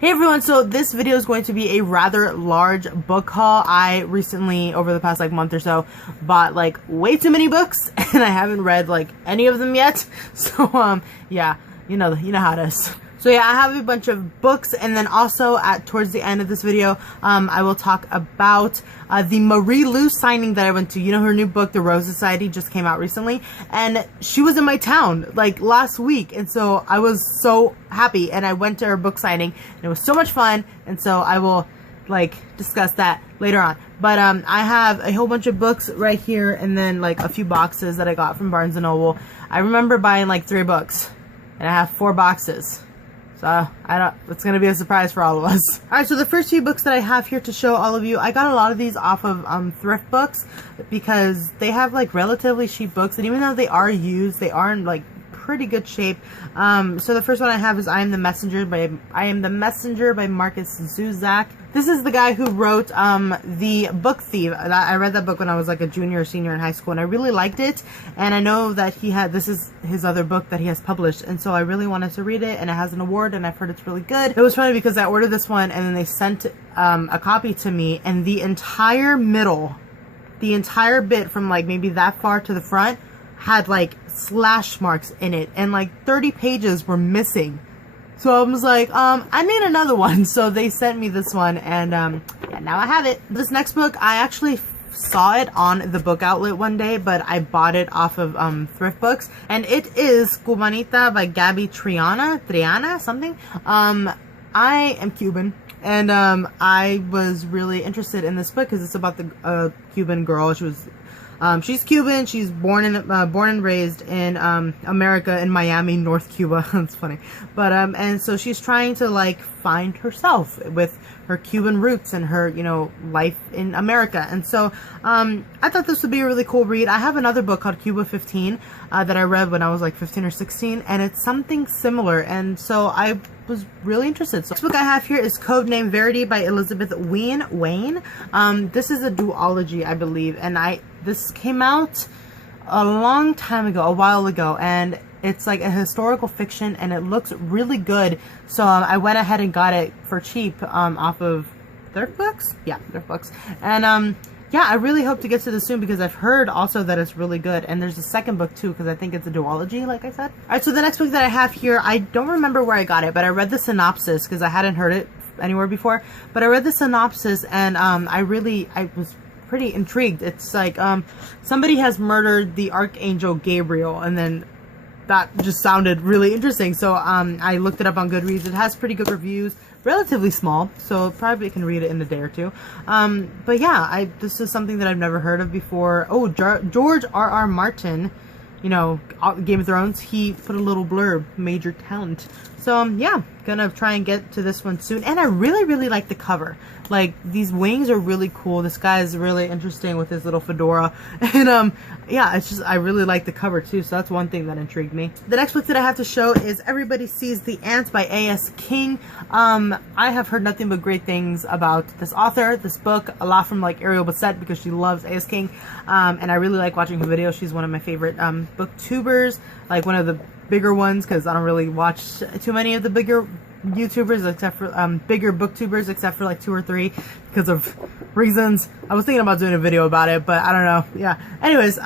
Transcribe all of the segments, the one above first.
Hey everyone, so this video is going to be a rather large book haul. I recently, over the past month or so, bought way too many books and I haven't read any of them yet. So yeah, you know how it is. So yeah, I have a bunch of books, and then also towards the end of this video, I will talk about the Marie Lu signing that I went to. You know, her new book, The Rose Society, just came out recently, and she was in my town last week, and so I was so happy, and I went to her book signing, and it was so much fun, and so I will discuss that later on. But I have a whole bunch of books right here, and then a few boxes that I got from Barnes & Noble. I remember buying 3 books, and I have 4 boxes. So, it's going to be a surprise for all of us. Alright, so the first few books that I have here to show all of you, I got a lot of these off of thrift books because they have relatively cheap books, and even though they are used, they are in pretty good shape. So the first one I have is I Am the Messenger by Marcus Zuzak. This is the guy who wrote The Book Thief. I read that book when I was a junior or senior in high school, and I really liked it. And I know that this is his other book that he has published, and so I really wanted to read it, and it has an award, and I've heard it's really good. It was funny because I ordered this one, and then they sent a copy to me, and the entire bit from maybe that far to the front had slash marks in it, and 30 pages were missing. So I was like, I need another one. So they sent me this one, and yeah, now I have it. This next book, I actually saw it on the book outlet one day, but I bought it off of thrift books, and it is Cubanita by Gabby Triana something. I am Cuban, and I was really interested in this book because it's about the Cuban girl. She's Cuban. She's born and raised in America, in Miami, North Cuba. That's funny, but and so she's trying to find herself with her Cuban roots and her life in America. And so I thought this would be a really cool read. I have another book called Cuba 15 that I read when I was 15 or 16, and it's something similar, and so I was really interested. So, next book I have here is Codename Verity by Elizabeth Wayne. This is a duology, I believe, and this came out a long time ago, a while ago, and it's a historical fiction, and it looks really good. So I went ahead and got it for cheap off of thrift books. Yeah, thrift books. And yeah, I really hope to get to this soon because I've heard also that it's really good. And there's a second book too because I think it's a duology, like I said. Alright, so the next book that I have here, I don't remember where I got it, but I read the synopsis because I hadn't heard it anywhere before. But I read the synopsis, and I was pretty intrigued. It's somebody has murdered the Archangel Gabriel, and then that just sounded really interesting. So I looked it up on Goodreads. It has pretty good reviews, relatively small, so probably can read it in a day or two. But yeah, this is something that I've never heard of before. Oh, George R.R. Martin, Game of Thrones, he put a little blurb, major talent. So yeah, gonna try and get to this one soon. And I really like the cover. These wings are really cool. This guy is really interesting with his little fedora. And yeah, it's just, I really like the cover too, so that's one thing that intrigued me. The next book that I have to show is Everybody Sees the Ant by A.S. King. I have heard nothing but great things about this author, this book, a lot from Ariel Bassett because she loves A.S. King. And I really like watching her videos. She's one of my favorite booktubers, one of the bigger ones, because I don't really watch too many of the bigger YouTubers except for bigger booktubers, except for 2 or 3 because of reasons. I was thinking about doing a video about it, but I don't know. Yeah, anyways,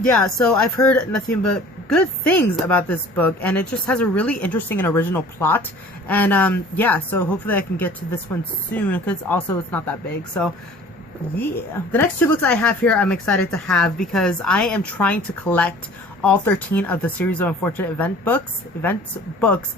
yeah, so I've heard nothing but good things about this book, and it just has a really interesting and original plot. And yeah, so hopefully I can get to this one soon because also it's not that big. So yeah, the next 2 books I have here I'm excited to have because I am trying to collect all 13 of the Series of Unfortunate Events books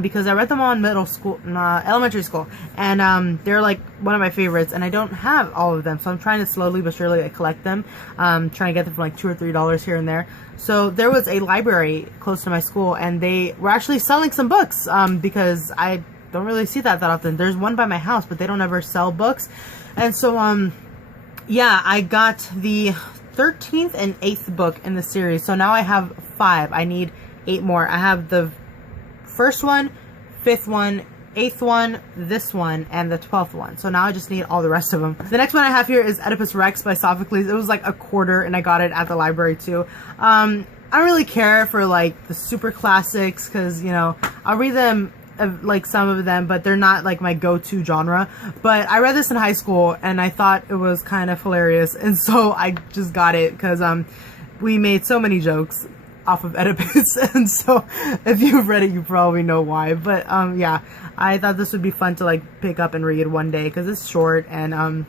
because I read them all in elementary school, and they're one of my favorites, and I don't have all of them, so I'm trying to slowly but surely collect them, trying to get them for $2 or $3 here and there. So there was a library close to my school, and they were actually selling some books because I don't really see that often. There's one by my house, but they don't ever sell books. And so yeah, I got the 13th and 8th book in the series, so now I have 5. I need 8 more. I have the first one, 5th one, 8th one, this one, and the 12th one. So now I just need all the rest of them. The next one I have here is Oedipus Rex by Sophocles. It was a quarter, and I got it at the library too. I don't really care for the super classics because I'll read them like some of them, but they're not like my go-to genre. But I read this in high school and I thought it was kind of hilarious, and so I just got it because we made so many jokes off of Oedipus, and so if you've read it, you probably know why. But yeah, I thought this would be fun to like pick up and read one day because it's short, and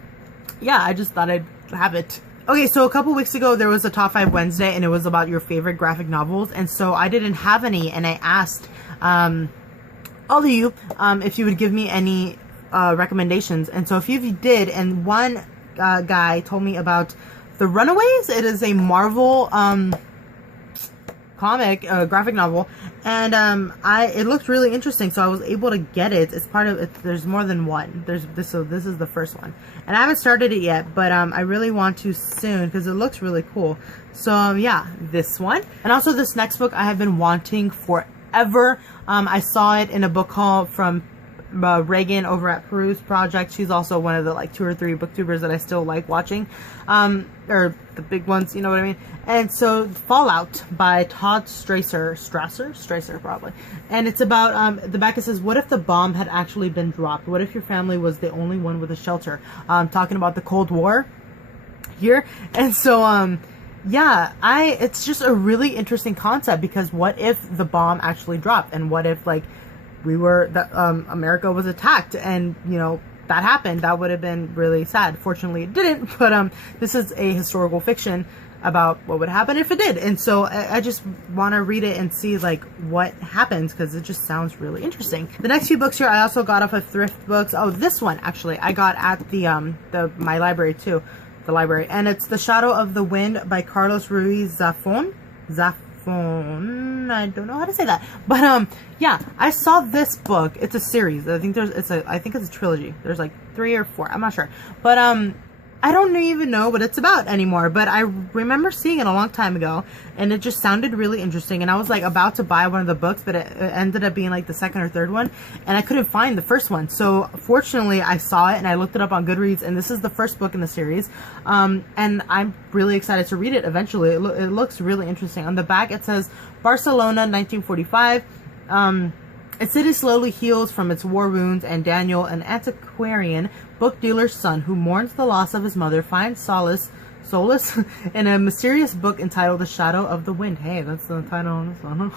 yeah, I just thought I'd have it. Okay, so a couple weeks ago there was a Top 5 Wednesday, and it was about your favorite graphic novels, and so I didn't have any, and I asked all of you if you would give me any recommendations, and so a few of you did, and one guy told me about The Runaways. It is a Marvel comic, graphic novel, and it looked really interesting, so I was able to get it. It's part of it. There's more than one. There's this, so this is the first one, and I haven't started it yet, but I really want to soon because it looks really cool. So yeah, this one, and also this next book I have been wanting forever. I saw it in a book haul from Reagan over at Peruse Project. She's also one of the like 2 or 3 booktubers that I still like watching, or the big ones, you know what I mean. And so Fallout by Todd Strasser probably, and it's about the back, it says, what if the bomb had actually been dropped? What if your family was the only one with a shelter? Talking about the Cold War here. And so yeah, it's just a really interesting concept, because what if the bomb actually dropped, and what if like America was attacked, and you know, that happened? That would have been really sad. Fortunately it didn't, but this is a historical fiction about what would happen if it did, and so I just want to read it and see like what happens, because it just sounds really interesting. The next few books here I also got off of thrift books. Oh, this one actually I got at my library too, the library, and it's The Shadow of the Wind by Carlos Ruiz Zafón. I don't know how to say that, but yeah, I saw this book. It's a series. I think it's a trilogy. There's like 3 or 4. I'm not sure, but I don't even know what it's about anymore, but I remember seeing it a long time ago, and it just sounded really interesting, and I was like about to buy one of the books, but it ended up being like the second or third one, and I couldn't find the first one. So fortunately I saw it and I looked it up on Goodreads, and this is the first book in the series, and I'm really excited to read it eventually. It looks really interesting. On the back it says, Barcelona, 1945. A city slowly heals from its war wounds, and Daniel, an antiquarian book dealer's son who mourns the loss of his mother, finds solace in a mysterious book entitled The Shadow of the Wind. Hey, that's the title on this one.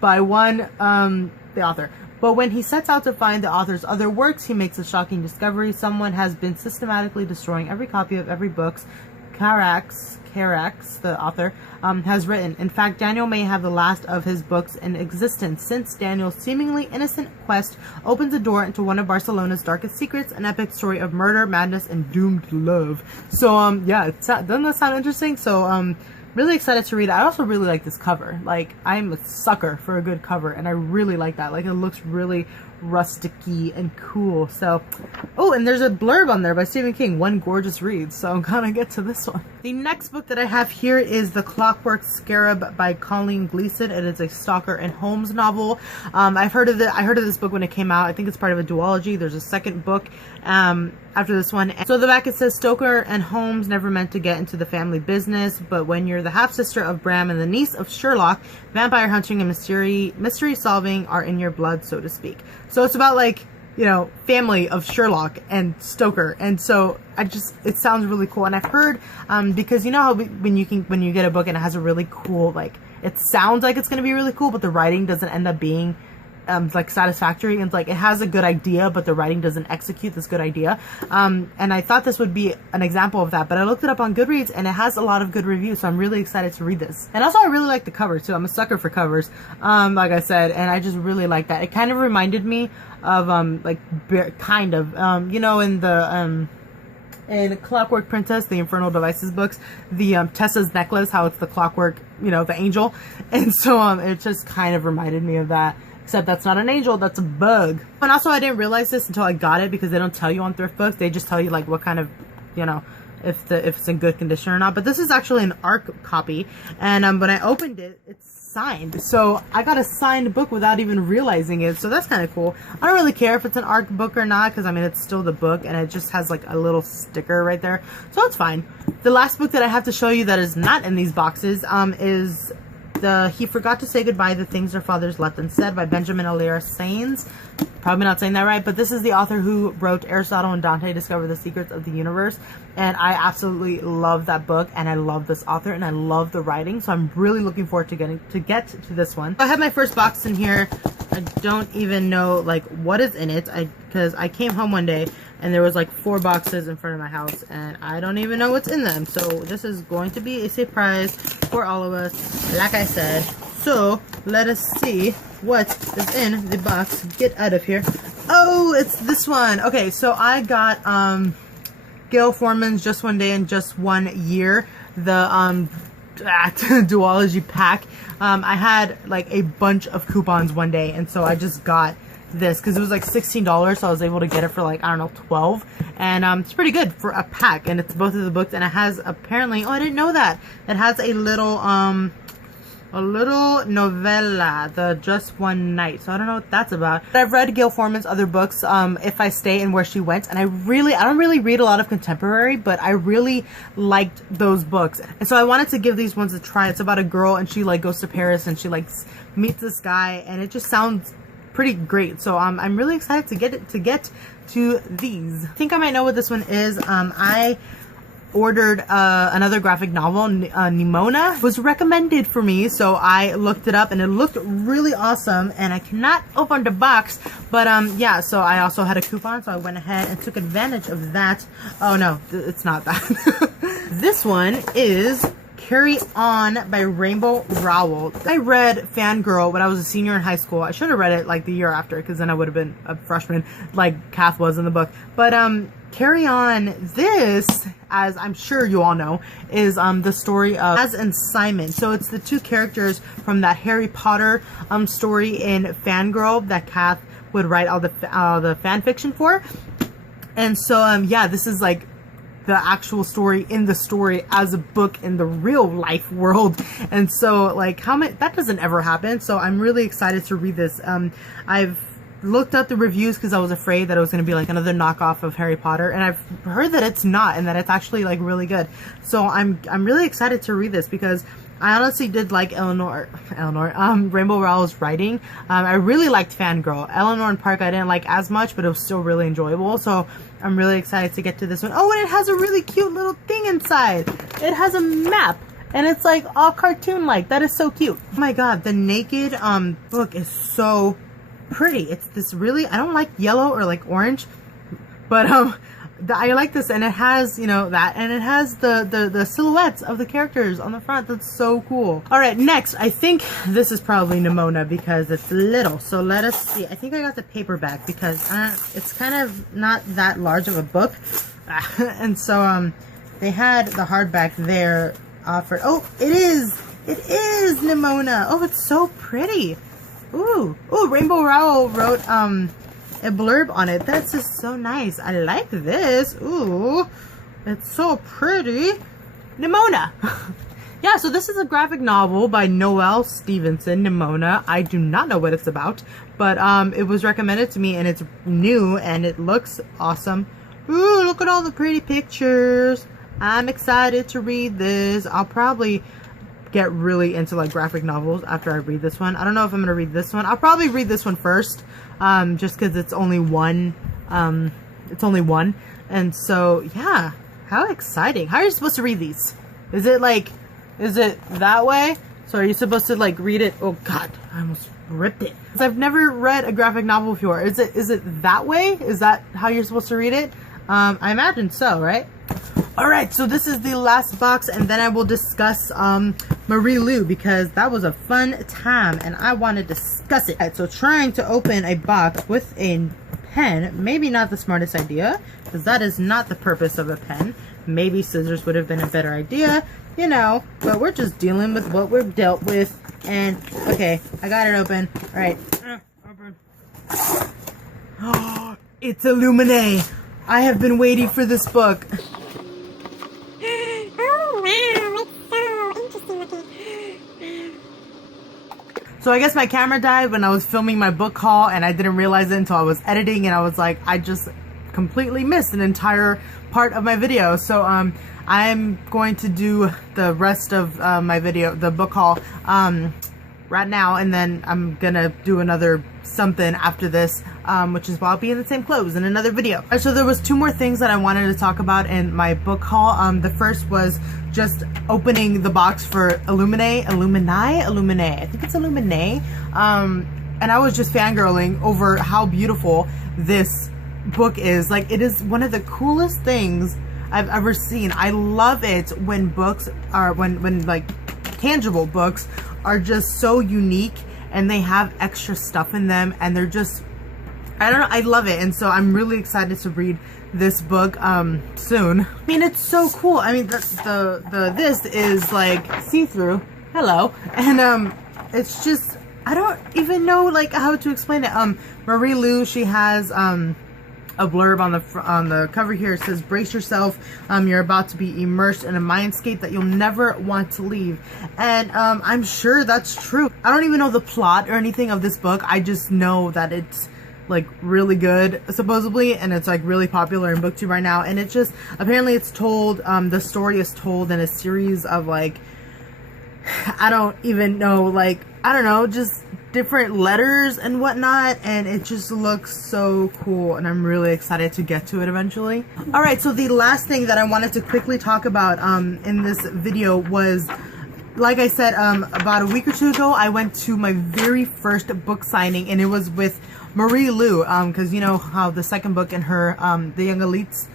By the author. But when he sets out to find the author's other works, he makes a shocking discovery. Someone has been systematically destroying every copy of every book Carax, the author, has written. In fact, Daniel may have the last of his books in existence, since Daniel's seemingly innocent quest opens the door into one of Barcelona's darkest secrets, an epic story of murder, madness, and doomed love. So, yeah, doesn't that sound interesting? So, really excited to read it. I also really like this cover. Like, I'm a sucker for a good cover, and I really like that. Like, it looks really rustic-y and cool. So, oh, and there's a blurb on there by Stephen King, one gorgeous read, so I'm gonna get to this one. The next book that I have here is The Clockwork Scarab by Colleen Gleason. It is a Stalker and Holmes novel. I heard of this book when it came out. I think it's part of a duology. There's a second book after this one. So the back it says, Stoker and Holmes never meant to get into the family business, but when you're the half-sister of Bram and the niece of Sherlock, vampire hunting and mystery solving are in your blood, so to speak. So it's about, like, you know, family of Sherlock and Stoker, and so it sounds really cool. And I've heard, because you know how when you get a book and it has a really cool, like, it sounds like it's going to be really cool, but the writing doesn't end up being like satisfactory, and like it has a good idea but the writing doesn't execute this good idea, and I thought this would be an example of that. But I looked it up on Goodreads and it has a lot of good reviews, so I'm really excited to read this. And also I really like the cover too. I'm a sucker for covers, like I said, and I just really like that. It kind of reminded me of you know, in the in Clockwork Princess, the Infernal Devices books, the Tessa's necklace, how it's the clockwork, you know, the angel, and so it just kind of reminded me of that. Except that's not an angel, that's a bug. And also I didn't realize this until I got it, because they don't tell you on thrift books. They just tell you like what kind of, you know, if it's in good condition or not. But this is actually an ARC copy, and when I opened it, it's signed. So I got a signed book without even realizing it, so that's kind of cool. I don't really care if it's an ARC book or not, because I mean it's still the book, and it just has like a little sticker right there, so it's fine. The last book that I have to show you that is not in these boxes is He Forgot to Say Goodbye, The Things Their Fathers Left Unsaid by Benjamin Alira Sains. Probably not saying that right, but this is the author who wrote Aristotle and Dante Discover the Secrets of the Universe, and I absolutely love that book, and I love this author, and I love the writing, so I'm really looking forward to get to this one. I have my first box in here. I don't even know like what is in it, because I came home one day and there was like 4 boxes in front of my house, and I don't even know what's in them, so this is going to be a surprise for all of us, like I said. So let us see what is in the box. Get out of here. Oh, it's this one. Okay, so I got Gail Forman's Just One Day and Just One Year, the duology pack. I had like a bunch of coupons one day, and so I just got this because it was like $16, so I was able to get it for like, I don't know, 12, and it's pretty good for a pack, and it's both of the books, and it has apparently, oh, I didn't know that, it has a little novella, the Just One Night, so I don't know what that's about. I've read Gail Forman's other books, If I Stay and Where She Went, and I don't really read a lot of contemporary, but I really liked those books, and so I wanted to give these ones a try. It's about a girl, and she like goes to Paris, and she like meets this guy, and it just sounds pretty great, so I'm really excited to get to these. I think I might know what this one is. I ordered another graphic novel, Nimona. It was recommended for me, so I looked it up, and it looked really awesome, and I cannot open the box, but yeah, so I also had a coupon, so I went ahead and took advantage of that. Oh no, it's not that. This one is Carry On by Rainbow Rowell. I read Fangirl when I was a senior in high school. I should have read it like the year after, because then I would have been a freshman like Kath was in the book. But Carry On, this, as I'm sure you all know, is the story of Kaz and Simon. So it's the 2 characters from that Harry Potter story in Fangirl that Kath would write all the fan fiction for. And so yeah, this is like the actual story in the story as a book in the real life world, and so like that doesn't ever happen, so I'm really excited to read this. I've looked up the reviews because I was afraid that it was going to be like another knockoff of Harry Potter, and I've heard that it's not, and that it's actually like really good, so I'm really excited to read this because I honestly did like Rainbow Rowell's writing. I really liked Fangirl. Eleanor and Park I didn't like as much, but it was still really enjoyable, so I'm really excited to get to this one. Oh, and it has a really cute little thing inside. It has a map, and it's like all cartoon-like. That is so cute. Oh my god, the Naked book is so pretty. It's this really, I don't like yellow or like orange, but I like this, and it has, you know, that, and it has the silhouettes of the characters on the front. That's so cool. All right, next, I think this is probably Nimona because it's little. So let us see. I think I got the paperback because it's kind of not that large of a book, and so they had the hardback there offered. Oh, it is Nimona. Oh, it's so pretty. Ooh, Rainbow Rowell wrote a blurb on it. That's just so nice. I like this. Ooh, it's so pretty. Nimona. Yeah, so this is a graphic novel by Noelle Stevenson, Nimona. I do not know what it's about, but it was recommended to me, and it's new, and it looks awesome. Ooh, look at all the pretty pictures. I'm excited to read this. I'll probably get really into like graphic novels after I read this one. I don't know if I'm gonna read this one. I'll probably read this one first, just because it's only one. And so yeah, how exciting. How are you supposed to read these? Is it that way? So are you supposed to like read it? Oh god, I almost ripped it. I've never read a graphic novel before. Is it that way? Is that how you're supposed to read it? I imagine so, right? Alright, so this is the last box, and then I will discuss Marie Lu, because that was a fun time and I want to discuss it. Right, so trying to open a box with a pen, maybe not the smartest idea, because that is not the purpose of a pen. Maybe scissors would have been a better idea, you know, but we're just dealing with what we're dealt with. And okay, I got it open. Alright, open. Oh, it's Illuminae. I have been waiting for this book. So I guess my camera died when I was filming my book haul, and I didn't realize it until I was editing, and I was like, I completely missed an entire part of my video. So I'm going to do the rest of my video, the book haul, right now, and then I'm gonna do another something after this, which is why I'll be in the same clothes in another video. So there was 2 more things that I wanted to talk about in my book haul. The first was just opening the box for Illuminae, I think it's Illuminae, and I was just fangirling over how beautiful this book is. Like, it is one of the coolest things I've ever seen. I love it when books are, when like tangible books are just so unique and they have extra stuff in them, and they're just, I don't know, I love it. And so I'm really excited to read this book soon. I mean, it's so cool. I mean, this is like see-through, hello, and it's just, I don't even know like how to explain it. Marie Lu, she has a blurb on the cover here. It says, brace yourself, you're about to be immersed in a mindscape that you'll never want to leave. And I'm sure that's true. I don't even know the plot or anything of this book. I just know that it's like really good, supposedly, and it's like really popular in booktube right now. And it's just, apparently it's told, the story is told in a series of like, I don't even know, like, I don't know, just different letters and whatnot, and it just looks so cool, and I'm really excited to get to it eventually. Alright, so the last thing that I wanted to quickly talk about in this video was, like I said, about a week or 2 ago, I went to my very first book signing, and it was with Marie Lu, because you know how the second book in her, the Young Elites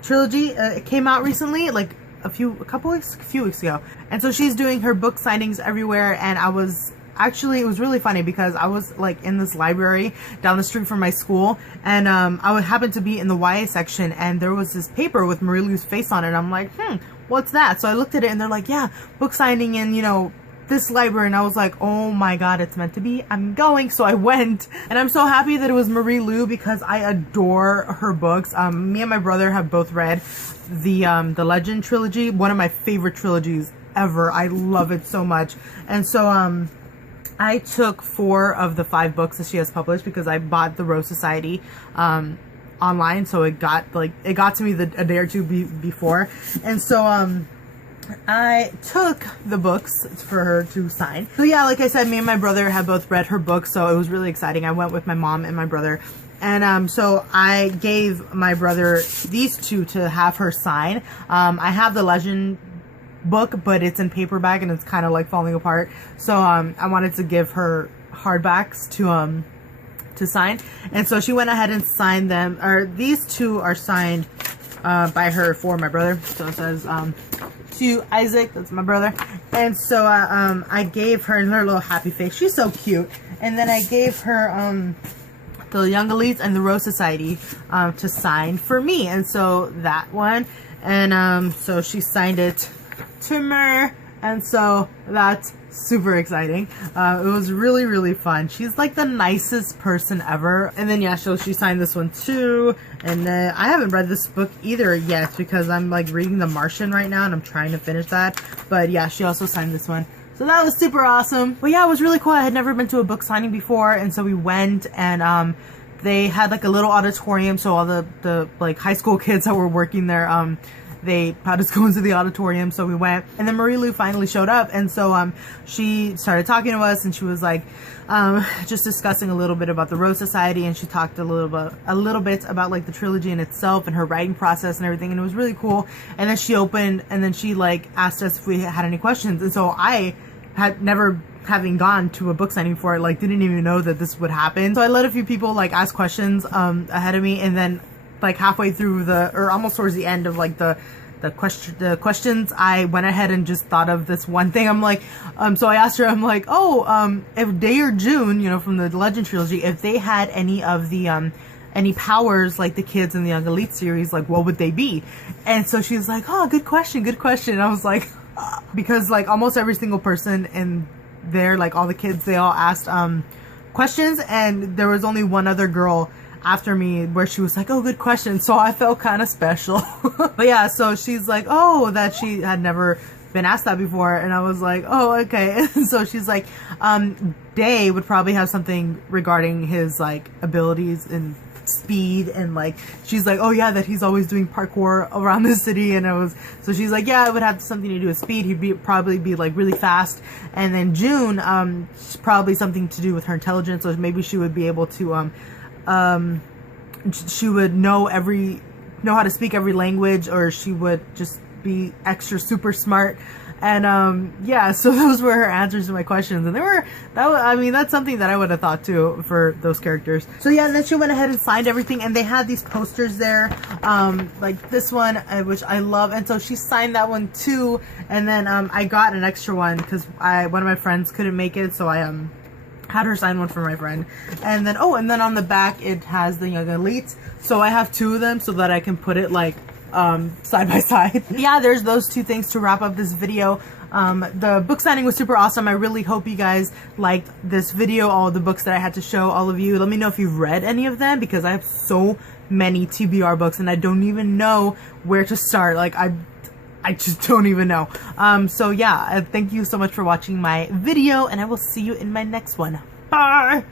trilogy, it came out recently, like a few weeks ago. And so she's doing her book signings everywhere, and I was actually, it was really funny because I was like in this library down the street from my school, and I would happen to be in the YA section, and there was this paper with Marie Lu's face on it, and I'm like, what's that? So I looked at it, and they're like, yeah, book signing in, you know, this library, and I was like, oh my god, it's meant to be, I'm going. So I went, and I'm so happy that it was Marie Lu because I adore her books. Me and my brother have both read the Legend trilogy, one of my favorite trilogies ever. I love it so much. And so I took 4 of the 5 books that she has published because I bought the Rose Society online, so it got to me a day or 2 before, and so I took the books for her to sign. So yeah, like I said, me and my brother have both read her books, so it was really exciting. I went with my mom and my brother, and so I gave my brother these 2 to have her sign. I have the Legend book, but it's in paperback and it's kind of like falling apart, so I wanted to give her hardbacks to sign, and so she went ahead and signed them. Or these 2 are signed by her for my brother, so it says to Isaac, that's my brother. And so I gave her her little happy face, she's so cute, and then I gave her the Young Elites and the Rose Society to sign for me, and so that one, and so she signed it to me, and so that's super exciting. It was really, really fun. She's like the nicest person ever. And then yeah, so she signed this one too, and then I haven't read this book either yet because I'm like reading The Martian right now and I'm trying to finish that, but yeah, she also signed this one, so that was super awesome. But yeah, it was really cool. I had never been to a book signing before, and so we went, and they had like a little auditorium, so all the like high school kids that were working there, they had us go into the auditorium, so we went, and then Marie Lu finally showed up, and so she started talking to us, and she was like just discussing a little bit about the Rose Society, and she talked a little bit about like the trilogy in itself and her writing process and everything, and it was really cool. And then she opened, and then she like asked us if we had any questions, and so I had never, having gone to a book signing before, like didn't even know that this would happen, so I let a few people like ask questions ahead of me, and then like halfway through or almost towards the end of like the questions, I went ahead and just thought of this one thing. I'm like, so I asked her, I'm like, oh, if Day or June, you know, from the Legend trilogy, if they had any of the any powers like the kids in the Young Elite series, like what would they be? And so she was like, oh, good question. And I was like, because like almost every single person in there, like all the kids, they all asked questions, and there was only one other girl after me where she was like, oh, good question, so I felt kind of special. But yeah, so she's like, oh, that she had never been asked that before, and I was like, oh, okay. And so she's like, Day would probably have something regarding his like abilities in speed, and like she's like, oh yeah, that he's always doing parkour around the city, and so she's like, yeah, it would have something to do with speed. He'd probably be like really fast. And then June, probably something to do with her intelligence, so maybe she would be able to she would know how to speak every language, or she would just be extra super smart. And yeah, so those were her answers to my questions, and that's something that I would have thought too for those characters. So yeah, and then she went ahead and signed everything, and they had these posters there, like this one, which I love, and so she signed that one too. And then I got an extra one because one of my friends couldn't make it, so I had her sign one for my friend. And then on the back it has the Young Elites, so I have two of them so that I can put it like side by side. Yeah, there's those two things to wrap up this video. The book signing was super awesome. I really hope you guys liked this video, all the books that I had to show all of you. Let me know if you've read any of them, because I have so many TBR books and I don't even know where to start. Like I just don't even know. So yeah, thank you so much for watching my video, and I will see you in my next one. Bye!